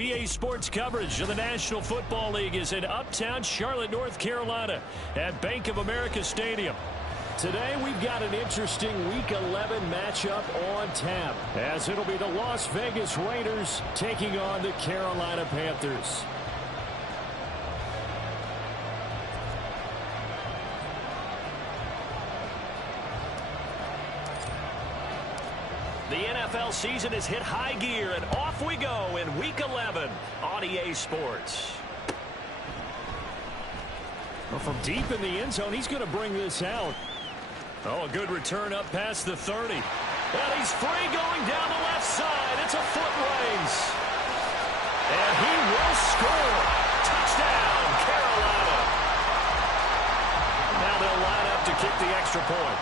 EA Sports coverage of the National Football League is in uptown Charlotte, North Carolina at Bank of America Stadium. Today we've got an interesting Week 11 matchup on tap, as it'll be the Las Vegas Raiders taking on the Carolina Panthers. The NFL season has hit high gear, and off we go in Week 11 on EA Sports. Well, from deep in the end zone, he's going to bring this out. Oh, a good return up past the 30. And he's free going down the left side. It's a foot race. And he will score. Touchdown, Carolina. Now they'll line up to kick the extra point.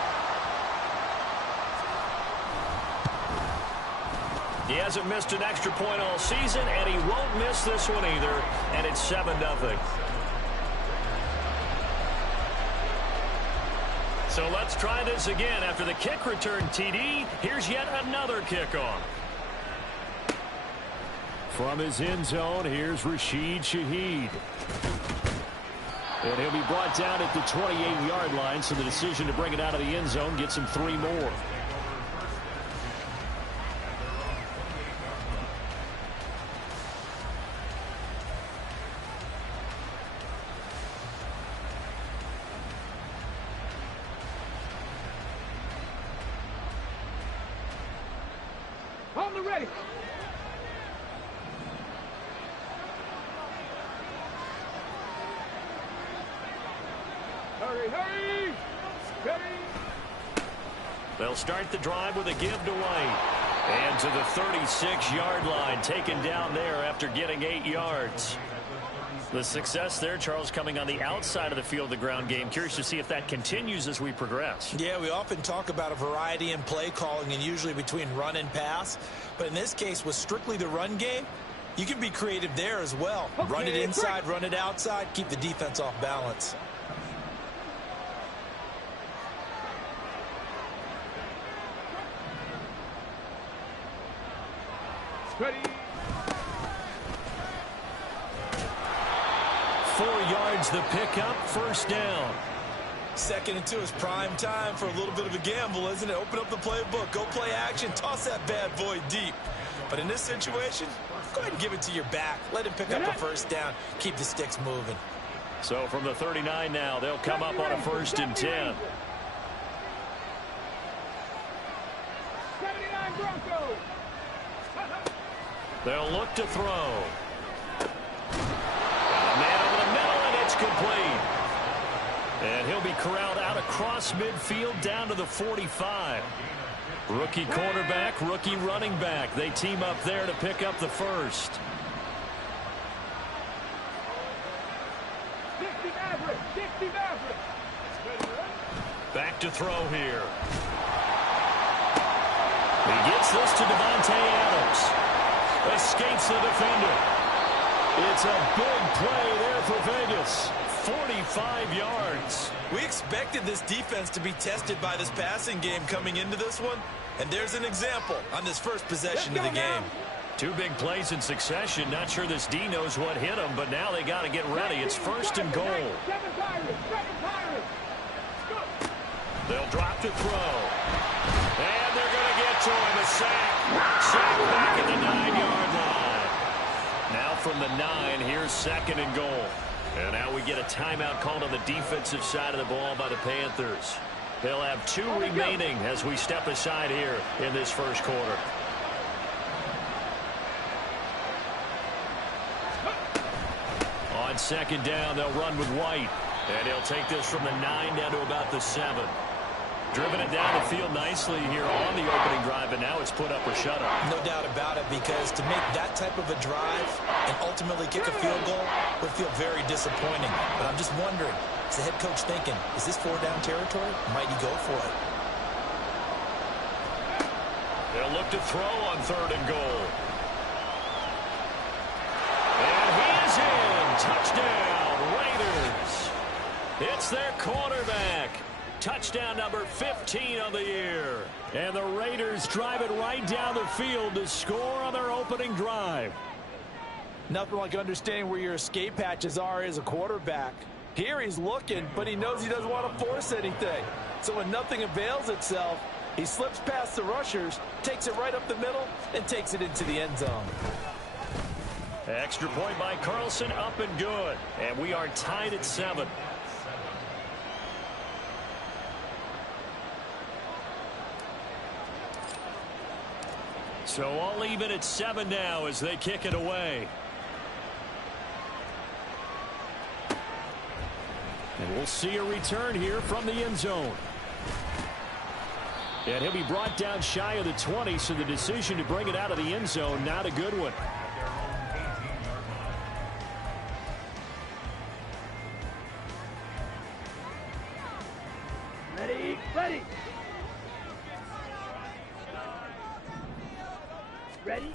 He hasn't missed an extra point all season, and he won't miss this one either, and it's 7-0. So let's try this again. After the kick return TD, here's yet another kickoff. From his end zone, here's Rashid Shaheed. And he'll be brought down at the 28-yard line, so the decision to bring it out of the end zone gets him 3 more. Ready. Hurry, hurry! Hurry! They'll start the drive with a give to White. And to the 36-yard line, taken down there after getting 8 yards. The success there, Charles, coming on the outside of the field, the ground game. Curious to see if that continues as we progress. Yeah, we often talk about a variety in play calling and usually between run and pass. But in this case, with strictly the run game, you can be creative there as well. Okay, run it inside, run it outside, keep the defense off balance. Ready. 4 yards the pickup, first down. 2nd and 2 is prime time for a little bit of a gamble, isn't it? Open up the playbook, go play action, toss that bad boy deep. But in this situation, go ahead and give it to your back. Let him pick up a first down, keep the sticks moving. So from the 39 now, they'll come up on a 1st and 10. 79 Broncos. They'll look to throw. Man over the middle, and it's complete. And he'll be corralled out across midfield down to the 45. Rookie quarterback, rookie running back. They team up there to pick up the first. 60 average, 60 average. Back to throw here. He gets this to Devontae Adams. Escapes the defender. It's a big play there for Vegas. 45 yards. We expected this defense to be tested by this passing game coming into this one. And there's an example on this first possession of the game. 2 big plays in succession. Not sure this D knows what hit him, but now they got to get ready. It's 1st and goal. They'll drop to throw. And they're going to get to him. A sack. Sack back at the 9-yard line. Now from the 9, here's 2nd and goal. And now we get a timeout called on the defensive side of the ball by the Panthers. They'll have 2 remaining as we step aside here in this first quarter. On 2nd down, they'll run with White. And he'll take this from the 9 down to about the 7. Driven it down the field nicely here on the opening drive, and now it's put up or shut up. No doubt about it, because to make that type of a drive and ultimately kick a field goal would feel very disappointing. But I'm just wondering, is the head coach thinking, is this 4-down territory? Might he go for it? They'll look to throw on 3rd and goal. And he is in. Touchdown, Raiders. It's their quarterback. Touchdown number 15 on the year. And the Raiders drive it right down the field to score on their opening drive. Nothing like understanding where your escape hatches are as a quarterback. Here he's looking, but he knows he doesn't want to force anything. So when nothing avails itself, he slips past the rushers, takes it right up the middle, and takes it into the end zone. Extra point by Carlson, up and good. And we are tied at 7. So all even at 7 now as they kick it away. And we'll see a return here from the end zone. And he'll be brought down shy of the 20, so the decision to bring it out of the end zone, not a good one. Ready. Ready.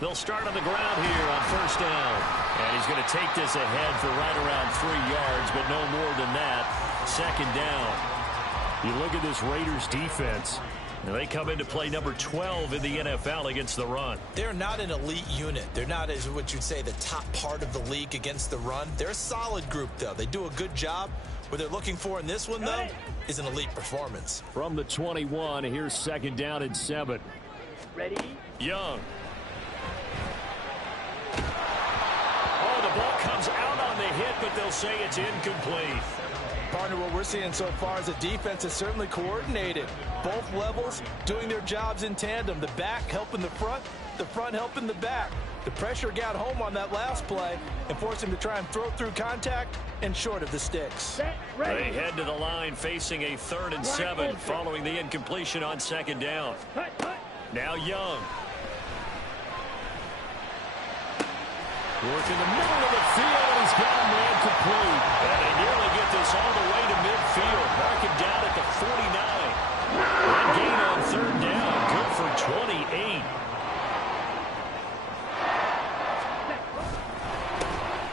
They'll start on the ground here on first down. And he's going to take this ahead for right around 3 yards, but no more than that. Second down. You look at this Raiders defense, and they come into play number 12 in the NFL against the run. They're not an elite unit. They're not, as what you'd say, the top part of the league against the run. They're a solid group, though. They do a good job. What they're looking for in this one, though, is an elite performance. From the 21, here's second down and 7. Ready. Young. Oh, the ball comes out on the hit, but they'll say it's incomplete. Partner, what we're seeing so far is a defense is certainly coordinated. Both levels doing their jobs in tandem. The back helping the front helping the back. The pressure got home on that last play and forced him to try and throw through contact and short of the sticks. They head to the line facing a 3rd and 7 following the incompletion on second down. Now Young. Working the middle of the field, and he's got a man complete. And they nearly get this all the way to midfield. Mark him down at the 49. And gain on 3rd down. Good for 28.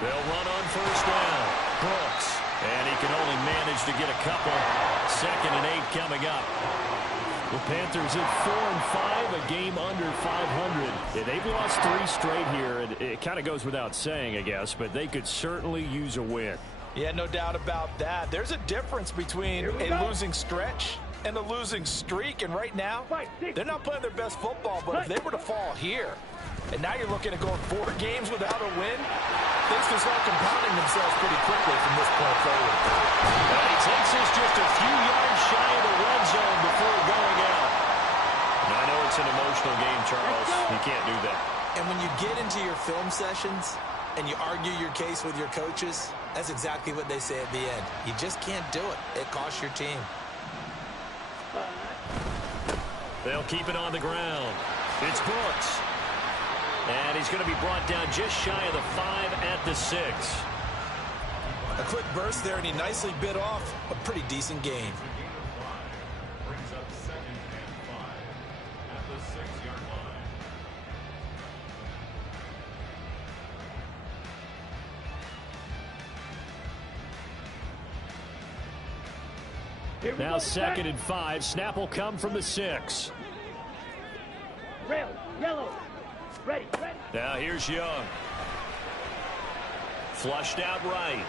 They'll run on first down. Brooks. And he can only manage to get a couple. 2nd and 8 coming up. The Panthers at 4-5, a game under 500. Yeah, they've lost 3 straight here, and it kind of goes without saying, I guess, but they could certainly use a win. Yeah, no doubt about that. There's a difference between a losing stretch and a losing streak, and right now, they're not playing their best football, but if they were to fall here, and now you're looking at going 4 games without a win, things can start compounding themselves pretty quickly from this point forward. And he takes us just a few yards shy of the red zone before going out. Now, I know it's an emotional game, Charles. You can't do that. And when you get into your film sessions and you argue your case with your coaches, that's exactly what they say at the end. You just can't do it. It costs your team. They'll keep it on the ground. It's Brooks. And he's going to be brought down just shy of the 5 at the 6. A quick burst there, and he nicely bit off a pretty decent gain. Brings up 2nd and 5 at the 6-yard line. Now 2nd and 5. Snap will come from the 6. Rail. Yellow. Ready. Now here's Young. Flushed out right.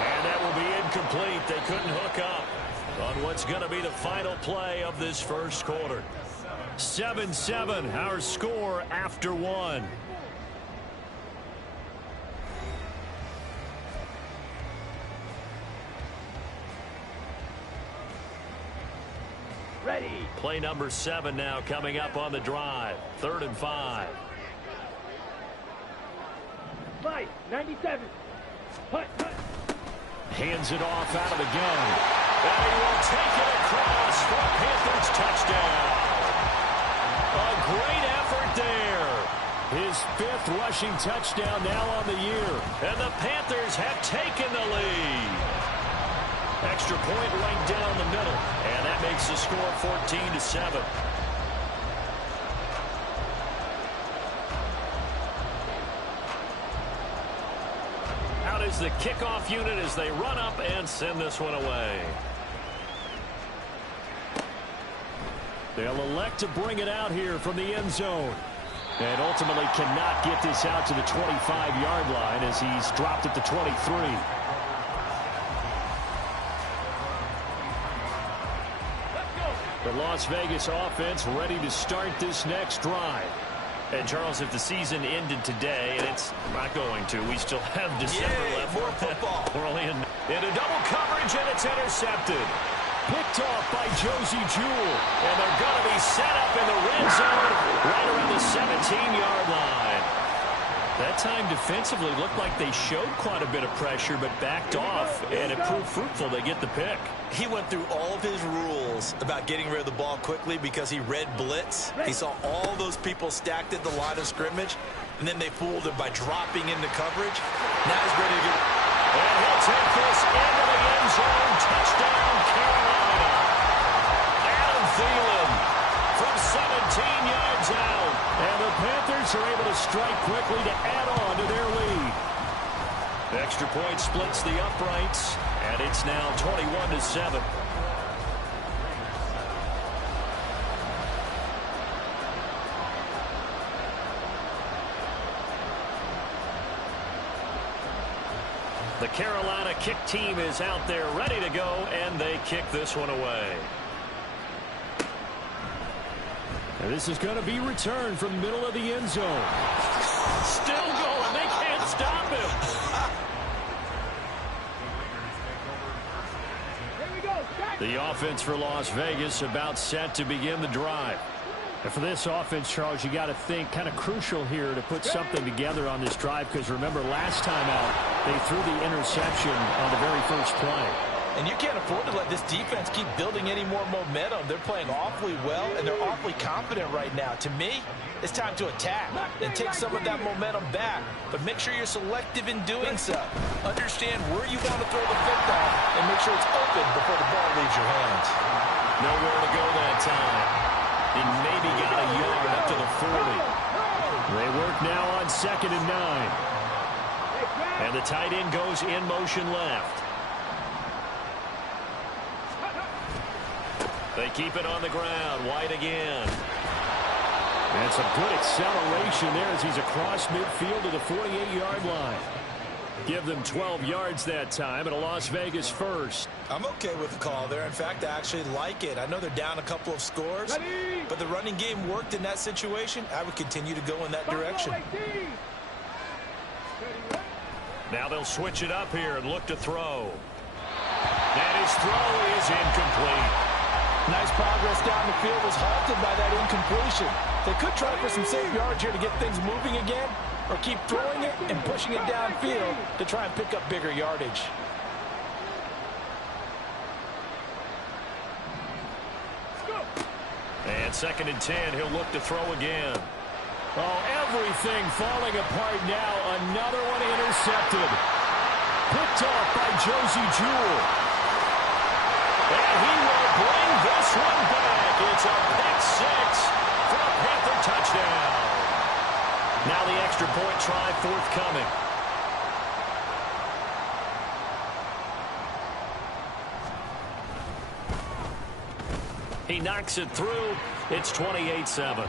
And that will be incomplete. They couldn't hook up on what's going to be the final play of this first quarter. 7-7, our score after 1. Ready. Play number 7 now coming up on the drive. 3rd and 5. 97. Hut. Hands it off out of the gun. And he will take it across for a Panthers touchdown. A great effort there. His 5th rushing touchdown now on the year. And the Panthers have taken the lead. Extra point right down the middle. And that makes the score 14-7. Out is the kickoff unit as they run up and send this one away. They'll elect to bring it out here from the end zone. And ultimately cannot get this out to the 25-yard line as he's dropped at the 23. The Las Vegas offense ready to start this next drive. And Charles, if the season ended today, and it's not going to, we still have December left. More football. We're only into double coverage, and it's intercepted. Picked off by Josey Jewell. And they're going to be set up in the red zone right around the 17-yard line. That time defensively looked like they showed quite a bit of pressure but backed off, and it proved fruitful. They get the pick. He went through all of his rules about getting rid of the ball quickly because he read blitz. He saw all those people stacked at the line of scrimmage, and then they fooled him by dropping into coverage. Now he's ready to get... And he'll take this into the end zone. Touchdown, Carolina. Adam Thielen from 17 yards out. And the Panthers are able to strike quickly to add on to their lead. Extra point splits the uprights, and it's now 21-7. The Carolina kick team is out there ready to go, and they kick this one away. And this is going to be returned from the middle of the end zone. Still going. They can't stop him. The offense for Las Vegas about set to begin the drive. And for this offense, Charles, you got to think kind of crucial here to put something together on this drive, because remember last time out they threw the interception on the very first play. And you can't afford to let this defense keep building any more momentum. They're playing awfully well, and they're awfully confident right now. To me, it's time to attack and take some of that momentum back. But make sure you're selective in doing so. Understand where you want to throw the football and make sure it's open before the ball leaves your hands. Nowhere to go that time. He maybe got a yard up to the 40. They work now on 2nd and 9. And the tight end goes in motion left. They keep it on the ground. White again. And some good acceleration there as he's across midfield to the 48-yard line. Give them 12 yards that time, and a Las Vegas first. I'm okay with the call there. In fact, I actually like it. I know they're down a couple of scores, but the running game worked in that situation. I would continue to go in that direction. Now they'll switch it up here and look to throw. And his throw is incomplete. Nice progress down the field was halted by that incompletion. They could try for some safe yards here to get things moving again, or keep throwing it and pushing it downfield to try and pick up bigger yardage. And 2nd and 10, he'll look to throw again. Oh, everything falling apart now. Another one intercepted. Picked off by Josey Jewell. And he will bring this one back. It's a pick 6 for a Panther touchdown. Now the extra point try forthcoming. He knocks it through. It's 28-7.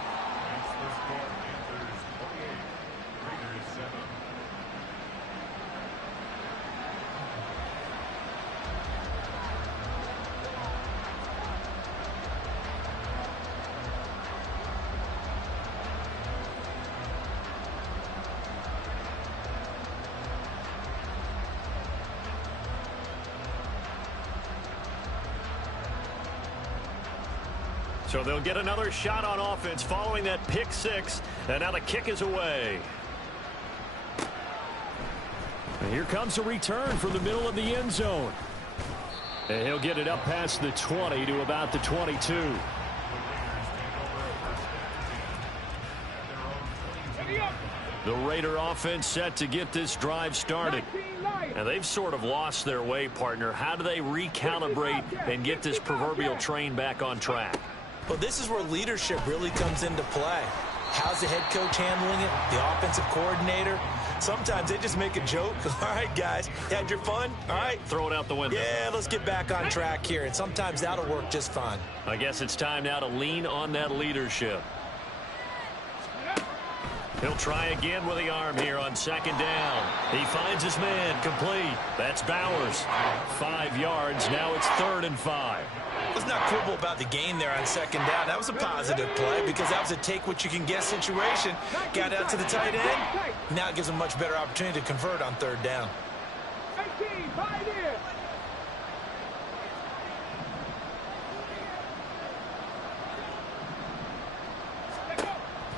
So they'll get another shot on offense following that pick 6. And now the kick is away. And here comes a return from the middle of the end zone. And he'll get it up past the 20 to about the 22. The Raider offense set to get this drive started. And they've sort of lost their way, partner. How do they recalibrate and get this proverbial train back on track? Well, this is where leadership really comes into play. How's the head coach handling it? The offensive coordinator? Sometimes they just make a joke. All right, guys, you had your fun? All right. Throw it out the window. Yeah, let's get back on track here, and sometimes that'll work just fine. I guess it's time now to lean on that leadership. He'll try again with the arm here on second down. He finds his man, complete. That's Bowers. 5 yards. Now it's 3rd and 5. Let's not quibble about the gain there on second down. That was a positive play because that was a take-what-you-can-get situation. Got out to the tight end. Now it gives him much better opportunity to convert on 3rd down. 18, 5 here.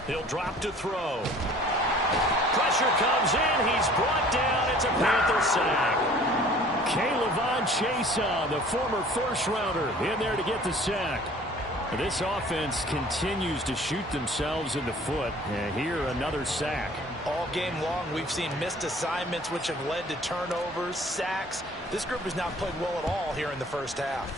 He'll drop to throw. Pressure comes in. He's brought down. It's a Panther sack. K'Lavon Chaisson, the former first-rounder, in there to get the sack. This offense continues to shoot themselves in the foot. And here, another sack. All game long, we've seen missed assignments, which have led to turnovers, sacks. This group has not played well at all here in the first half.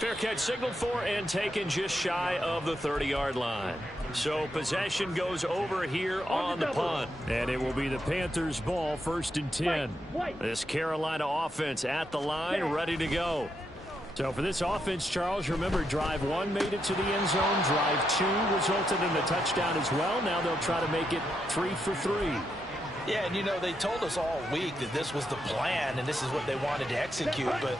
Fair catch signaled for and taken just shy of the 30-yard line. So possession goes over here on the punt. And it will be the Panthers' ball, 1st and 10. This Carolina offense at the line, ready to go. So for this offense, Charles, remember, drive 1 made it to the end zone. Drive 2 resulted in a touchdown as well. Now they'll try to make it 3 for 3. Yeah, and you know, they told us all week that this was the plan and this is what they wanted to execute, but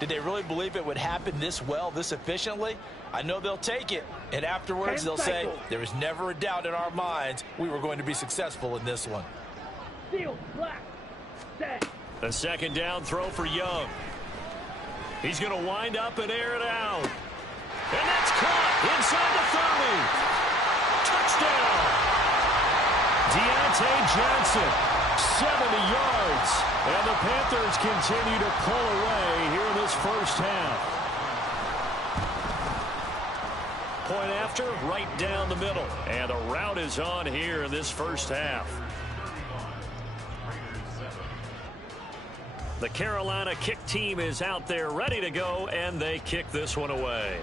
did they really believe it would happen this well, this efficiently? I know they'll take it, and afterwards they'll say, there was never a doubt in our minds we were going to be successful in this one. Seal, black, set. A second down throw for Young. He's going to wind up and air it out. And that's caught inside the 30. Touchdown. Deontay Johnson, 70 yards. And the Panthers continue to pull away here in this first half. Point after, right down the middle. And the route is on here in this first half. The Carolina kick team is out there ready to go, and they kick this one away.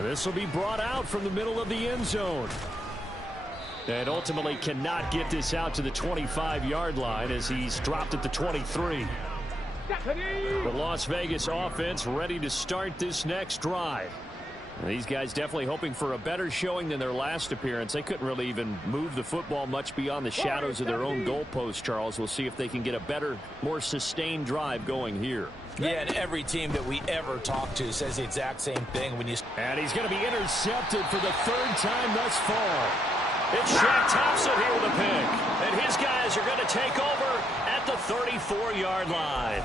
This will be brought out from the middle of the end zone. And ultimately cannot get this out to the 25-yard line as he's dropped at the 23. The Las Vegas offense ready to start this next drive. These guys definitely hoping for a better showing than their last appearance. They couldn't really even move the football much beyond the shadows of their own goalpost, Charles. We'll see if they can get a better, more sustained drive going here. Yeah, and every team that we ever talk to says the exact same thing. And he's going to be intercepted for the 3rd time thus far. It's Shaq Thompson here with a pick. And his guys are going to take over at the 34-yard line.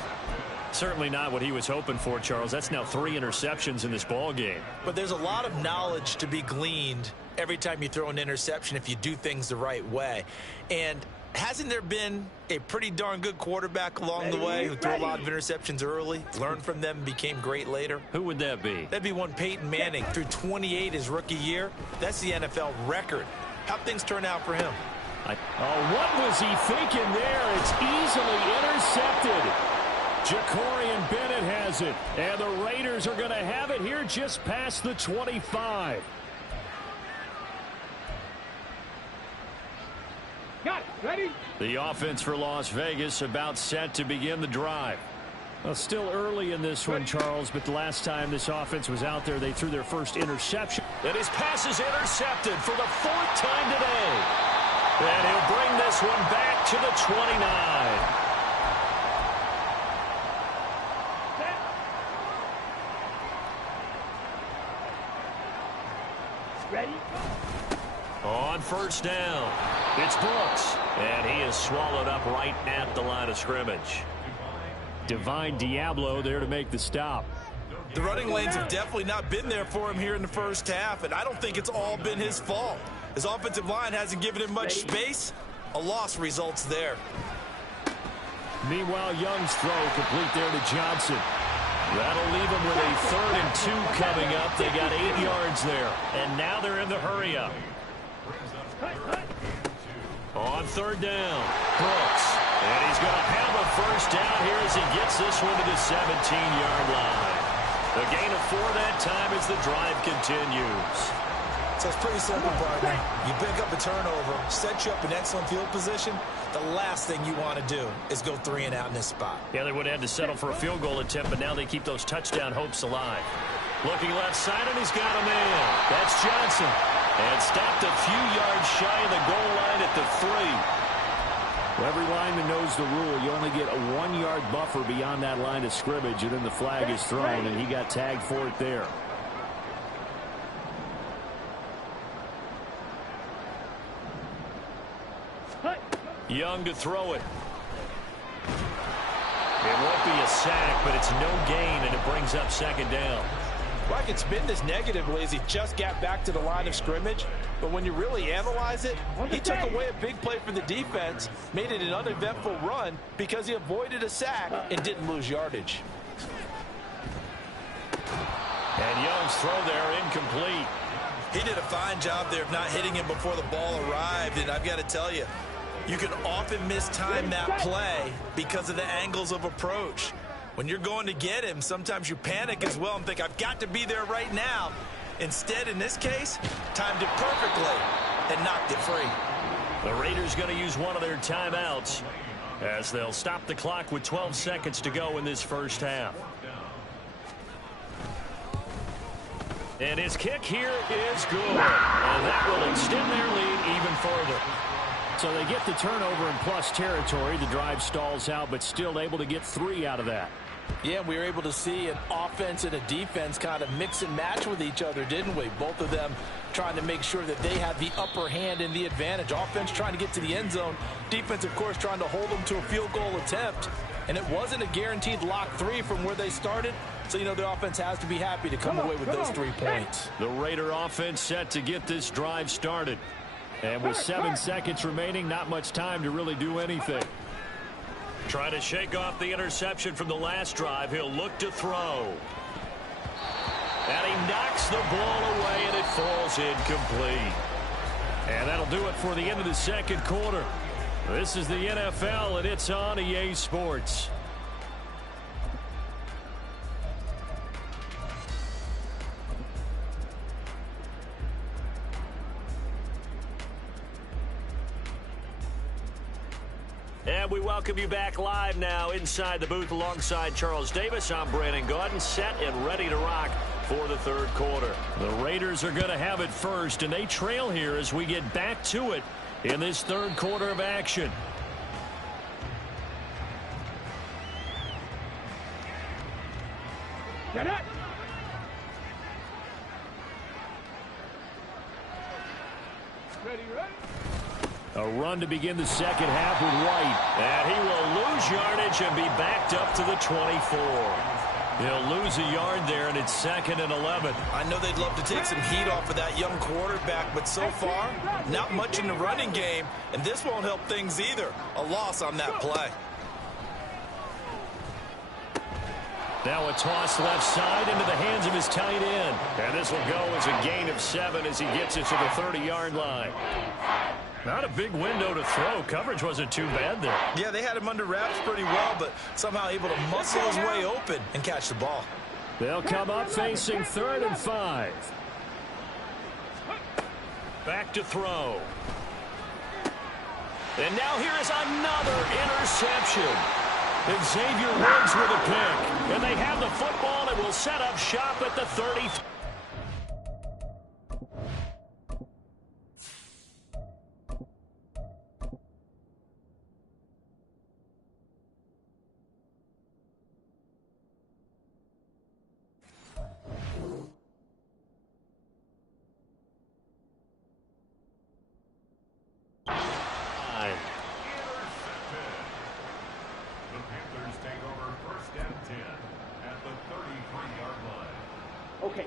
Certainly not what he was hoping for, Charles. That's now 3 interceptions in this ball game. But there's a lot of knowledge to be gleaned every time you throw an interception if you do things the right way. And hasn't there been a pretty darn good quarterback along the way who threw a lot of interceptions early, learned from them, became great later? Who would that be? That'd be one Peyton Manning. Threw 28 his rookie year. That's the NFL record. How'd things turn out for him? What was he thinking there? It's easily intercepted. Jacorian Bennett has it, and the Raiders are going to have it here just past the 25. Got it. Ready? The offense for Las Vegas about set to begin the drive. Well, still early in this one, Charles, but the last time this offense was out there, they threw their first interception. And his pass is intercepted for the 4th time today. And he'll bring this one back to the 29. Ready? On 1st down, it's Brooks, and he is swallowed up right at the line of scrimmage. Divine Diablo there to make the stop. The running lanes have definitely not been there for him here in the first half, and I don't think it's all been his fault. His offensive line hasn't given him much space. A loss results there. Meanwhile, Young's throw complete there to Johnson. That'll leave them with a 3rd and 2 coming up. They got 8 yards there, and now they're in the hurry-up. On 3rd down, Brooks. And he's going to have a 1st down here as he gets this one to the 17-yard line. A gain of 4 that time as the drive continues. It's So it's pretty simple, partner. You pick up a turnover, set you up in excellent field position. The last thing you want to do is go 3 and out in this spot. Yeah, they would have had to settle for a field goal attempt, but now they keep those touchdown hopes alive. Looking left side, and he's got him in. That's Johnson. And stopped a few yards shy of the goal line at the 3. Well, every lineman knows the rule. You only get a 1-yard buffer beyond that line of scrimmage, and then the flag is thrown, and he got tagged for it there. Young to throw it. It won't be a sack, but it's no gain, and it brings up second down. Well, I can spin this negatively as he just got back to the line of scrimmage. But when you really analyze it, he took away a big play for the defense, made it an uneventful run because he avoided a sack and didn't lose yardage. And Young's throw there incomplete. He did a fine job there of not hitting him before the ball arrived, and I've got to tell you, you can often mistime that play because of the angles of approach. When you're going to get him, sometimes you panic as well and think, I've got to be there right now. Instead, in this case, timed it perfectly and knocked it free. The Raiders going to use one of their timeouts as they'll stop the clock with 12 seconds to go in this first half. And his kick here is good. And that will extend their lead even further. So they get the turnover in plus territory. The drive stalls out, but still able to get 3 out of that. Yeah, we were able to see an offense and a defense kind of mix and match with each other, didn't we? Both of them trying to make sure that they had the upper hand and the advantage. Offense trying to get to the end zone. Defense, of course, trying to hold them to a field goal attempt. And it wasn't a guaranteed lock 3 from where they started. So, you know, the offense has to be happy to come away with those 3 points. The Raider offense set to get this drive started. And with 7 seconds remaining, not much time to really do anything. Trying to shake off the interception from the last drive. He'll look to throw. And he knocks the ball away, and it falls incomplete. And that'll do it for the end of the second quarter. This is the NFL, and it's on EA Sports. And we welcome you back live now inside the booth alongside Charles Davis. I'm Brandon Gaudin, set and ready to rock for the third quarter. The Raiders are going to have it first, and they trail here as we get back to it in this third quarter of action. Get it! Ready, ready? A run to begin the second half with White. And he will lose yardage and be backed up to the 24. He'll lose a yard there, and it's 2nd and 11. I know they'd love to take some heat off of that young quarterback, but so far, not much in the running game, and this won't help things either. A loss on that play. Now a toss left side into the hands of his tight end. And this will go as a gain of 7 as he gets it to the 30-yard line. Not a big window to throw. Coverage wasn't too bad there. Yeah, they had him under wraps pretty well, but somehow able to muscle his way open and catch the ball. They'll come up facing 3rd and 5. Back to throw. And now here is another interception. Xavier Woods with a pick. And they have the football and will set up shop at the 30.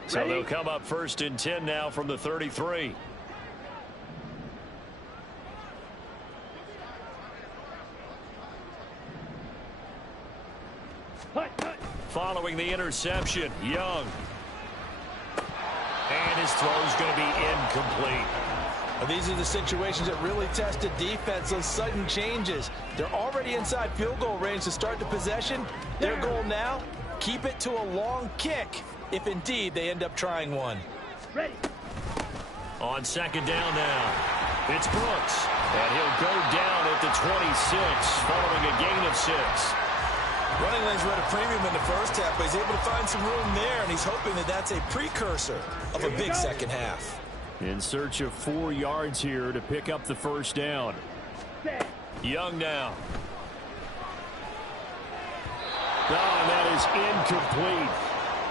So they'll come up 1st and 10 now from the 33. Following the interception, Young. And his throw's going to be incomplete. Well, these are the situations that really test a defense, those sudden changes. They're already inside field goal range to start the possession. Their goal now, keep it to a long kick, if indeed they end up trying one. Ready. On second down now, it's Brooks. And he'll go down at the 26 following a gain of 6. Running lanes were at a premium in the first half, but he's able to find some room there, and he's hoping that that's a precursor of a big second half. In search of 4 yards here to pick up the first down. Young now. Oh, and that is incomplete.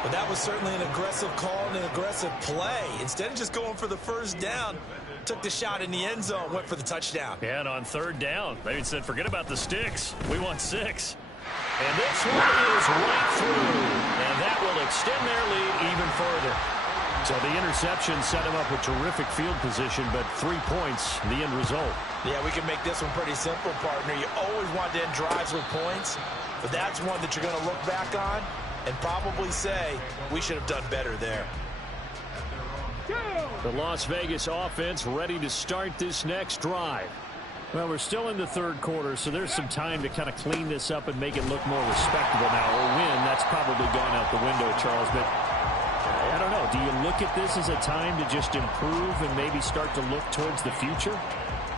But that was certainly an aggressive call and an aggressive play. Instead of just going for the first down, took the shot in the end zone, went for the touchdown. And on third down, they said, forget about the sticks. We want 6. And this one is right through. And that will extend their lead even further. So the interception set him up with terrific field position, but 3 points, the end result. Yeah, we can make this one pretty simple, partner. You always want to end drives with points, but that's one that you're going to look back on and probably say, we should have done better there. The Las Vegas offense ready to start this next drive. Well, we're still in the third quarter, so there's some time to kind of clean this up and make it look more respectable now. Or win, that's probably gone out the window, Charles. But I don't know. Do you look at this as a time to just improve and maybe start to look towards the future?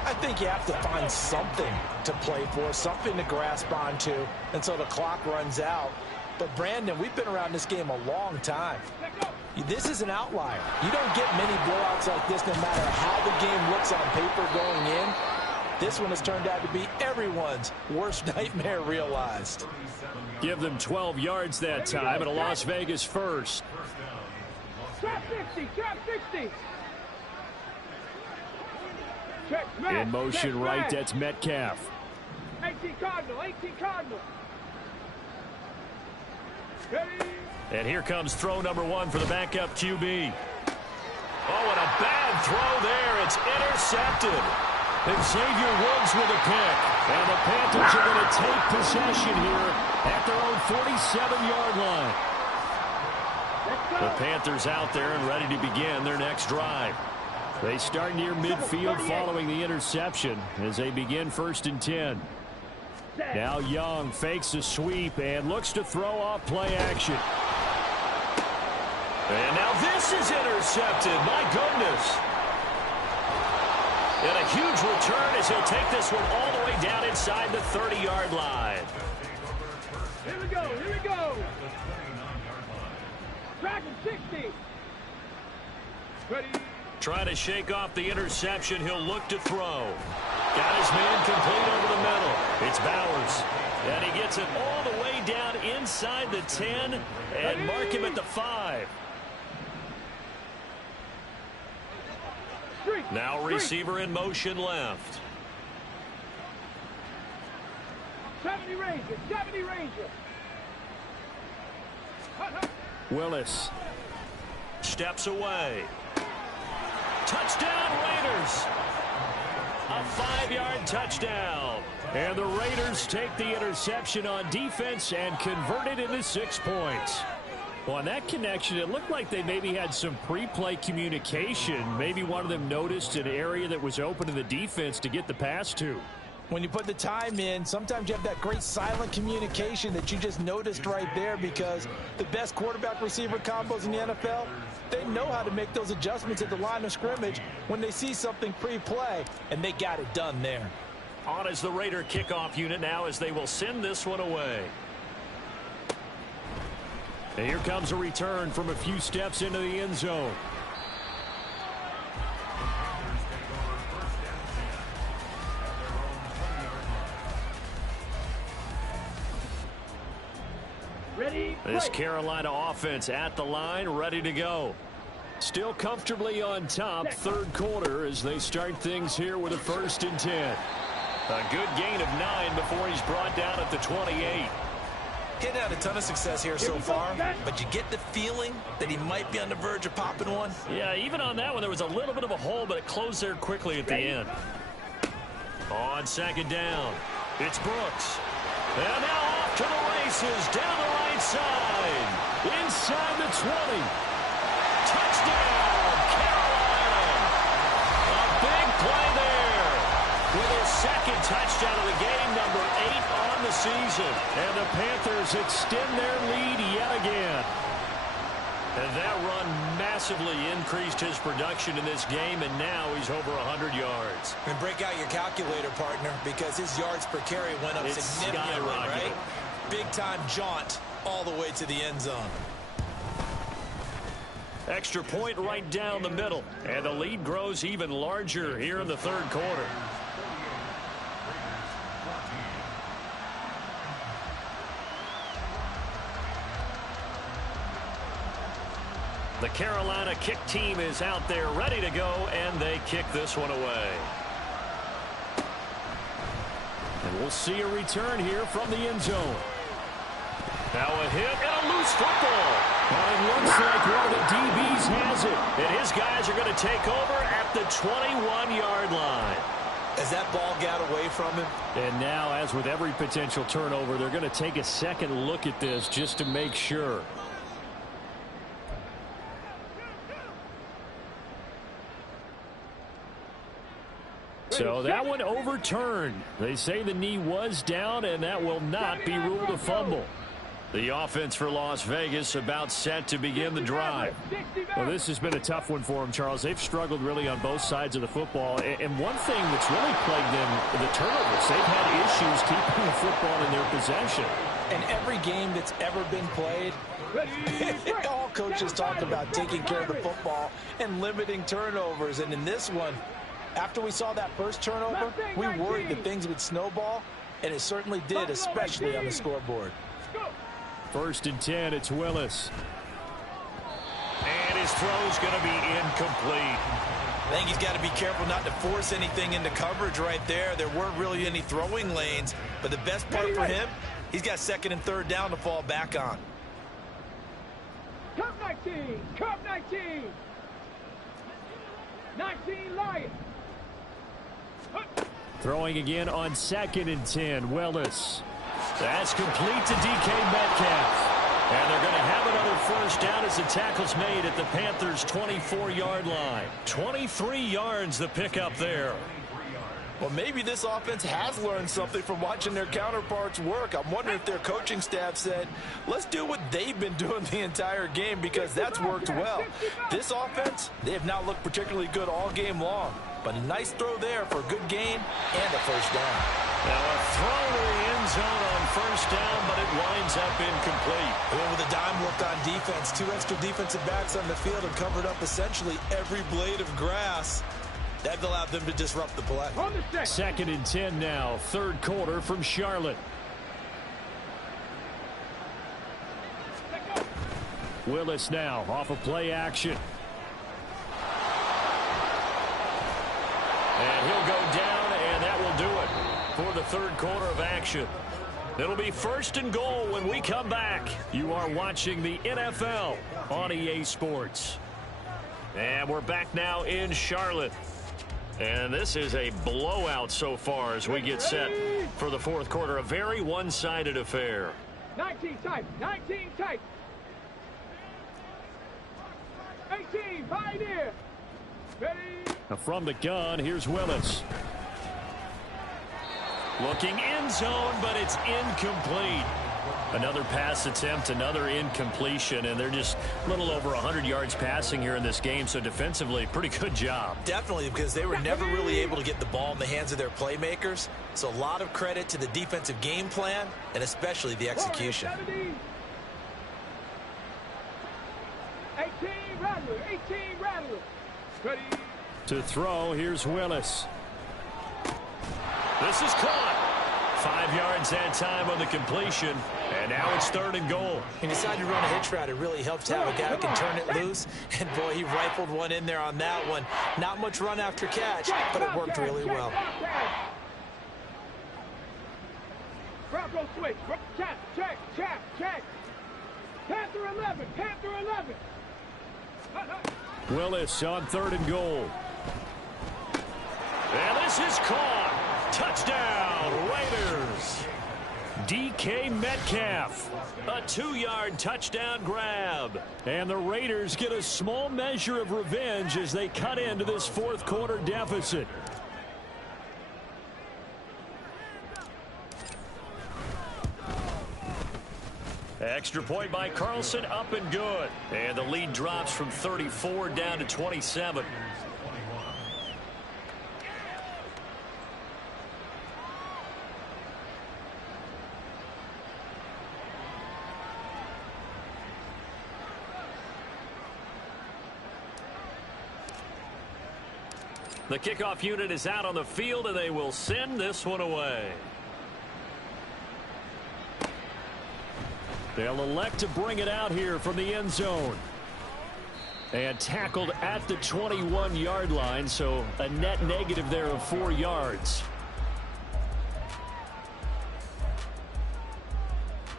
I think you have to find something to play for, something to grasp onto until the clock runs out. But, Brandon, we've been around this game a long time. This is an outlier. You don't get many blowouts like this no matter how the game looks on paper going in. This one has turned out to be everyone's worst nightmare realized. Give them 12 yards that time, and a Las Vegas first. Trap 60, trap 60. Check, In motion check, right, that's Metcalf. 18 Cardinal, 18 Cardinal. Ready? And here comes throw number 1 for the backup QB. Oh, and a bad throw there. It's intercepted. Xavier Woods with a pick. And the Panthers are going to take possession here at their own 47-yard line. The Panthers out there and ready to begin their next drive. They start near midfield following the interception as they begin 1st and 10. Now Young fakes a sweep and looks to throw off play action. And now this is intercepted. My goodness. And a huge return as he'll take this one all the way down inside the 30-yard line. Here we go, here we go. Tracking 60. Ready? Trying to shake off the interception. He'll look to throw. Got his man complete over the middle. It's Bowers. And he gets it all the way down inside the 10 and mark him at the 5. Now receiver in motion left. 70 Ranger, 70 Ranger. Willis steps away. Touchdown Raiders. A 5-yard touchdown. And the Raiders take the interception on defense and convert it into 6 points. Well, on that connection, it looked like they maybe had some pre-play communication. Maybe one of them noticed an area that was open to the defense to get the pass to. When you put the time in, sometimes you have that great silent communication that you just noticed right there, because the best quarterback-receiver combos in the NFL, they know how to make those adjustments at the line of scrimmage when they see something pre-play, and they got it done there. On is the Raider kickoff unit now as they will send this one away. And here comes a return from a few steps into the end zone. Ready? This Carolina offense at the line, ready to go. Still comfortably on top, third quarter as they start things here with a 1st and 10. A good gain of 9 before he's brought down at the 28. Getting had a ton of success here so far, but you get the feeling that he might be on the verge of popping one. Yeah, even on that one, there was a little bit of a hole, but it closed there quickly at the end. On second down, it's Brooks. And now off to the races, down the right side, inside the 20. Touchdown, Carolina. A big play there with his second touchdown of the game, number 8 on the season. And the Panthers extend their lead yet again. And that run massively increased his production in this game, and now he's over 100 yards. And break out your calculator, partner, because his yards per carry went up significantly, right? Big-time jaunt all the way to the end zone. Extra point right down the middle, and the lead grows even larger here in the third quarter. The Carolina kick team is out there ready to go, and they kick this one away. And we'll see a return here from the end zone. Now a hit and a loose football. Well, it looks like one of the DBs has it. And his guys are going to take over at the 21-yard line. As that ball got away from him. And now, as with every potential turnover, they're going to take a second look at this just to make sure. So that one overturned. They say the knee was down, and that will not be ruled a fumble. The offense for Las Vegas about set to begin the drive. Well, this has been a tough one for them, Charles. They've struggled really on both sides of the football. And one thing that's really plagued them, the turnovers. They've had issues keeping the football in their possession. And every game that's ever been played, all coaches talk about taking care of the football and limiting turnovers. And in this one, after we saw that first turnover, we worried that things would snowball, and it certainly did, especially on the scoreboard. 1st and 10, it's Willis. And his throw's going to be incomplete. I think he's got to be careful not to force anything into coverage right there. There weren't really any throwing lanes, but the best part for him, he's got 2nd and 3rd down to fall back on. Cup 19, Cup 19. 19 Lions. Throwing again on 2nd and 10, Willis. That's complete to DK Metcalf. And they're going to have another 1st down as the tackle's made at the Panthers' 24-yard line. 23 yards the pickup there. Well, maybe this offense has learned something from watching their counterparts work. I'm wondering if their coaching staff said, let's do what they've been doing the entire game, because that's worked well. This offense, they have not looked particularly good all game long. But a nice throw there for a good gain and a 1st down. Now a throw to the end zone on 1st down, but it winds up incomplete. Well, with the dime work on defense, 2 extra defensive backs on the field and covered up essentially every blade of grass. That allowed them to disrupt the play. 2nd and 10 now, 3rd quarter from Charlotte. Willis now off of play action. And he'll go down, and that will do it for the 3rd quarter of action. It'll be 1st and goal when we come back. You are watching the NFL on EA Sports. And we're back now in Charlotte. And this is a blowout so far as we get set for the 4th quarter. A very one-sided affair. 19 tight, 19 tight. 18, Pioneer. Ready. Now from the gun, here's Willis. Looking end zone, but it's incomplete. Another pass attempt, another incompletion, and they're just a little over 100 yards passing here in this game, so defensively, pretty good job. Definitely, because they were never really able to get the ball in the hands of their playmakers, so a lot of credit to the defensive game plan, and especially the execution. 18 Rattler, 18 Rattler. Ready. To throw, here's Willis. This is caught. 5 yards that time on the completion, and now it's 3rd and goal. He decided to run a hitch route. It really helps to have a guy who can turn it loose, and boy, he rifled one in there on that one. Not much run after catch, but it worked really well. Bronco switch. Check. Panther 11, Panther 11. Willis on 3rd and goal. And this is caught. Touchdown, Raiders. DK Metcalf. A 2-yard touchdown grab. And the Raiders get a small measure of revenge as they cut into this 4th quarter deficit. Extra point by Carlson, up and good. And the lead drops from 34 down to 27. The kickoff unit is out on the field, and they will send this one away. They'll elect to bring it out here from the end zone. And tackled at the 21-yard line, so a net negative there of 4 yards.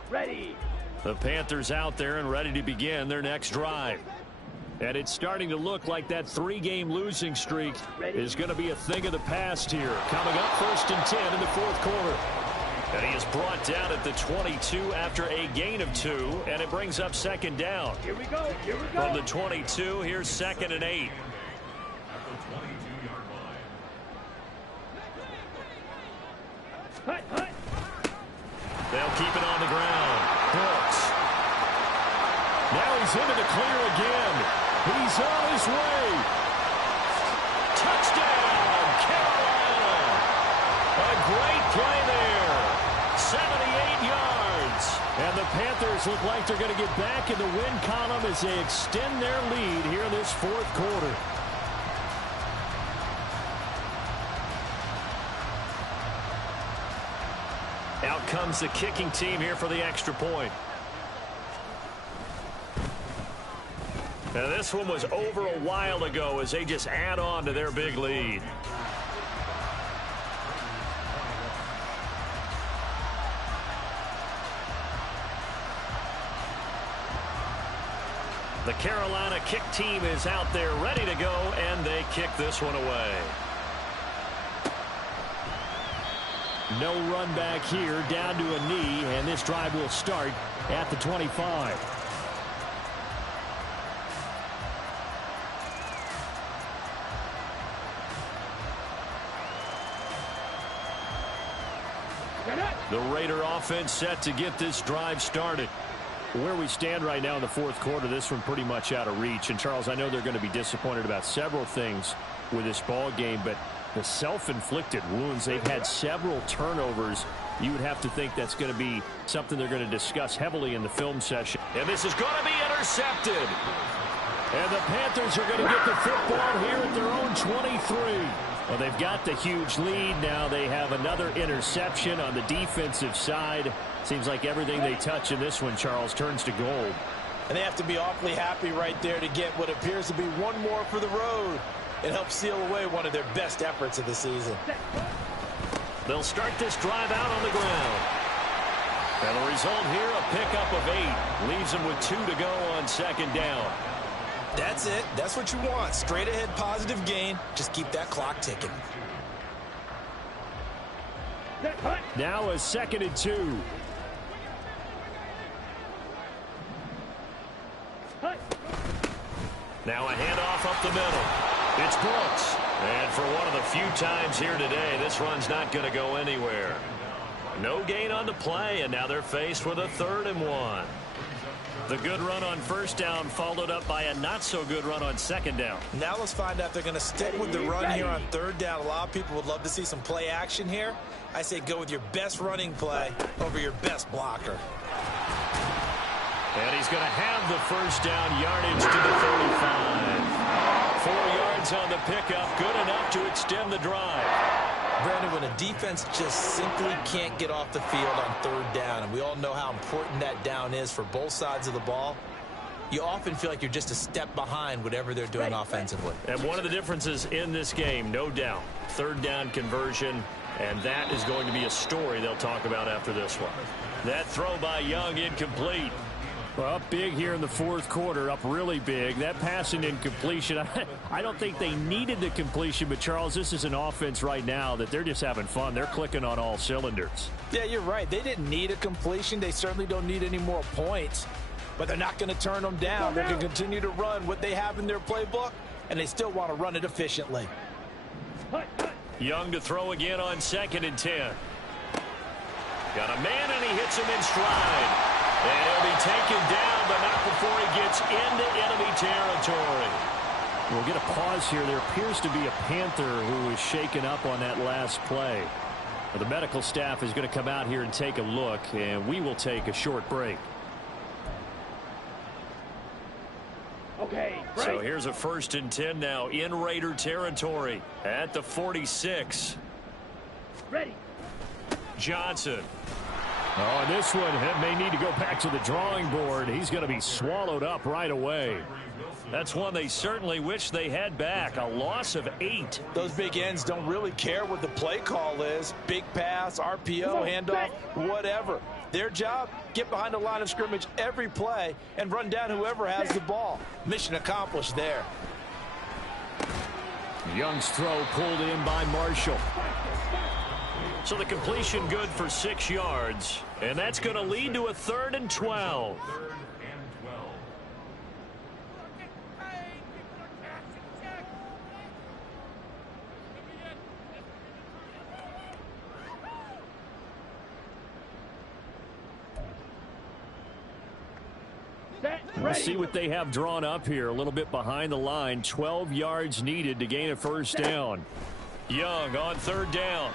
Ready. The Panthers out there and ready to begin their next drive. And it's starting to look like that 3-game losing streak is going to be a thing of the past here. Coming up 1st and 10 in the 4th quarter. And he is brought down at the 22 after a gain of 2, and it brings up 2nd down. Here we go. Here we go. From the 22, here's 2nd and 8. Hut, hut. They'll keep it on the ground. Brooks. Now he's into the clear again. He's on his way. Touchdown, Carolina. A great play there. 78 yards. And the Panthers look like they're going to get back in the win column as they extend their lead here in this 4th quarter. Out comes the kicking team here for the extra point. Now this one was over a while ago as they just add on to their big lead. The Carolina kick team is out there ready to go, and they kick this one away. No run back here, down to a knee, and this drive will start at the 25. The Raider offense set to get this drive started. Where we stand right now in the 4th quarter, this one pretty much out of reach. And, Charles, I know they're going to be disappointed about several things with this ball game, but the self-inflicted wounds, they've had several turnovers. You would have to think that's going to be something they're going to discuss heavily in the film session. And this is going to be intercepted. And the Panthers are going to get the football here at their own 23. Well, they've got the huge lead. Now they have another interception on the defensive side. Seems like everything they touch in this one, Charles, turns to gold. And they have to be awfully happy right there to get what appears to be one more for the road. It helps seal away one of their best efforts of the season. They'll start this drive out on the ground. And the result here, a pickup of 8. Leaves them with 2 to go on 2nd down. That's it. That's what you want. Straight ahead positive gain. Just keep that clock ticking. Now a 2nd and 2. Now a handoff up the middle. It's Brooks. And for one of the few times here today, this run's not going to go anywhere. No gain on the play, and now they're faced with a 3rd and 1. The good run on 1st down followed up by a not-so-good run on 2nd down. Now let's find out if they're going to stick with the run here on 3rd down. A lot of people would love to see some play action here. I say go with your best running play over your best blocker. And he's going to have the 1st down, yardage to the 35. 4 yards on the pickup, good enough to extend the drive. Brandon, when a defense just simply can't get off the field on 3rd down, and we all know how important that down is for both sides of the ball, you often feel like you're just a step behind whatever they're doing offensively. And one of the differences in this game, no doubt, 3rd down conversion, and that is going to be a story they'll talk about after this one. That throw by Young incomplete. Well, up big here in the 4th quarter, up really big. That passing incompletion, I don't think they needed the completion, but, Charles, this is an offense right now that they're just having fun. They're clicking on all cylinders. Yeah, you're right. They didn't need a completion. They certainly don't need any more points, but they're not going to turn them down. They're going to continue to run what they have in their playbook, and they still want to run it efficiently. Young to throw again on 2nd and 10. Got a man, and he hits him in stride. And he'll be taken down, but not before he gets into enemy territory. We'll get a pause here. There appears to be a Panther who was shaken up on that last play. The medical staff is going to come out here and take a look, and we will take a short break. Okay, break. So here's a 1st and 10 now in Raider territory at the 46. Ready. Johnson. Oh, and this one may need to go back to the drawing board. He's going to be swallowed up right away. That's one they certainly wish they had back. A loss of 8. Those big ends don't really care what the play call is. Big pass, RPO, handoff, whatever. Their job, get behind the line of scrimmage every play and run down whoever has the ball. Mission accomplished there. Young's throw pulled in by Marshall. So the completion good for 6 yards. And that's going to lead to a 3rd and 12. We'll see what they have drawn up here. A little bit behind the line. 12 yards needed to gain a 1st down. Young on 3rd down.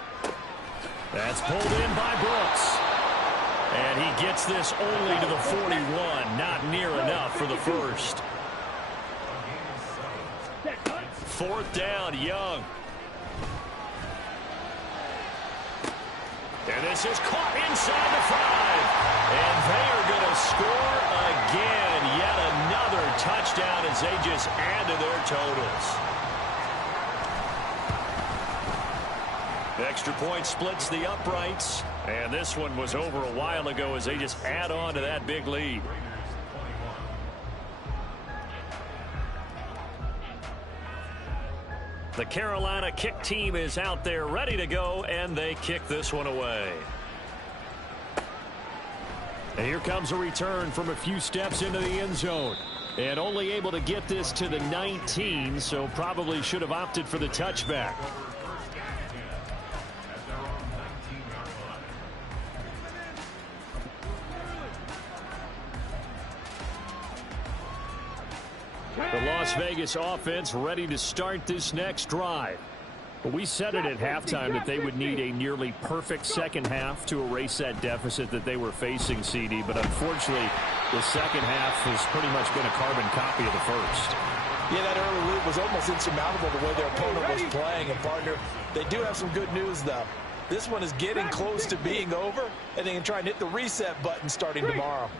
That's pulled in by Brooks. And he gets this only to the 41. Not near enough for the 1st. 4th down, Young. And this is caught inside the 5. And they are going to score again. Yet another touchdown as they just add to their totals. The extra point splits the uprights. And this one was over a while ago as they just add on to that big lead. The Carolina kick team is out there ready to go, and they kick this one away. And here comes a return from a few steps into the end zone. And only able to get this to the 19, so probably should have opted for the touchback. The Las Vegas offense ready to start this next drive. But we said it at halftime that they would need a nearly perfect second half to erase that deficit that they were facing, CD. But unfortunately, the second half has pretty much been a carbon copy of the first. Yeah, that early lead was almost insurmountable the way their opponent was playing. And, partner, they do have some good news, though. This one is getting close to being over, and they can try and hit the reset button starting tomorrow.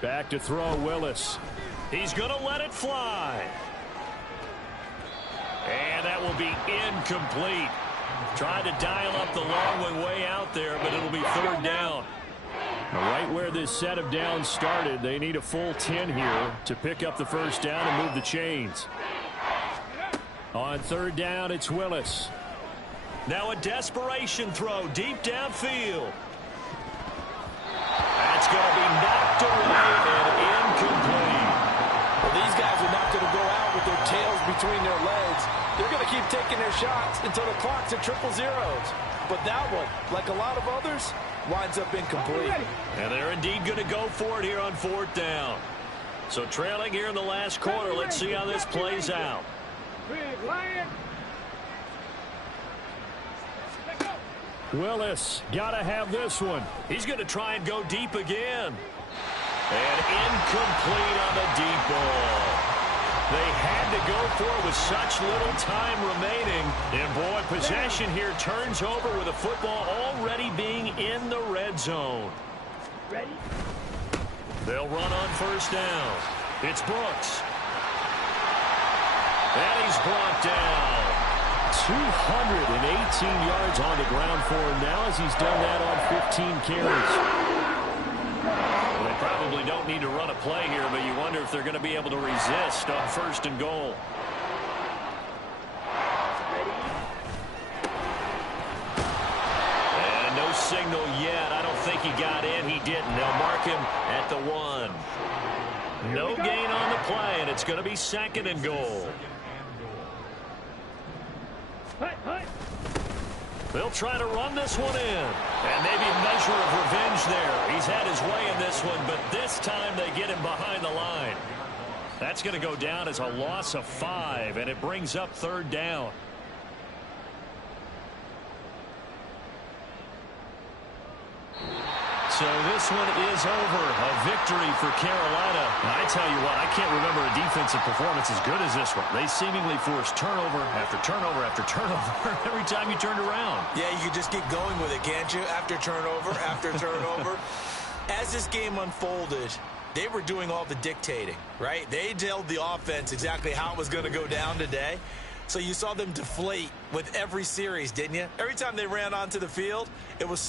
Back to throw, Willis. He's going to let it fly. And that will be incomplete. Tried to dial up the long one way out there, but it'll be 3rd down. Right where this set of downs started, they need a full 10 here to pick up the 1st down and move the chains. On 3rd down, it's Willis. Now a desperation throw deep downfield. That's going to be knocked away and incomplete. Well, these guys are not going to go out with their tails between their legs. They're going to keep taking their shots until the clock's at 000. But that one, like a lot of others, winds up incomplete. And they're indeed going to go for it here on 4th down. So trailing here in the last quarter. Let's see how this plays out. Willis, gotta have this one. He's going to try and go deep again. And incomplete on the deep ball. They had to go for it with such little time remaining. And boy, possession here turns over with the football already being in the red zone. Ready? They'll run on 1st down. It's Brooks. And he's brought down. 218 yards on the ground for him now as he's done that on 15 carries. Well, they probably don't need to run a play here, but you wonder if they're going to be able to resist on 1st and goal. And no signal yet. I don't think he got in. He didn't. They'll mark him at the 1. No gain on the play, and it's going to be 2nd and goal. They'll try to run this one in. And maybe a measure of revenge there. He's had his way in this one, but this time they get him behind the line. That's going to go down as a loss of 5, and it brings up 3rd down. So this one is over. A victory for Carolina. I tell you what, I can't remember a defensive performance as good as this one. They seemingly forced turnover after turnover after turnover every time you turned around. Yeah, you could just keep going with it, can't you? After turnover, after turnover. As this game unfolded, they were doing all the dictating, right? They told the offense exactly how it was going to go down today. So you saw them deflate with every series, didn't you? Every time they ran onto the field, it was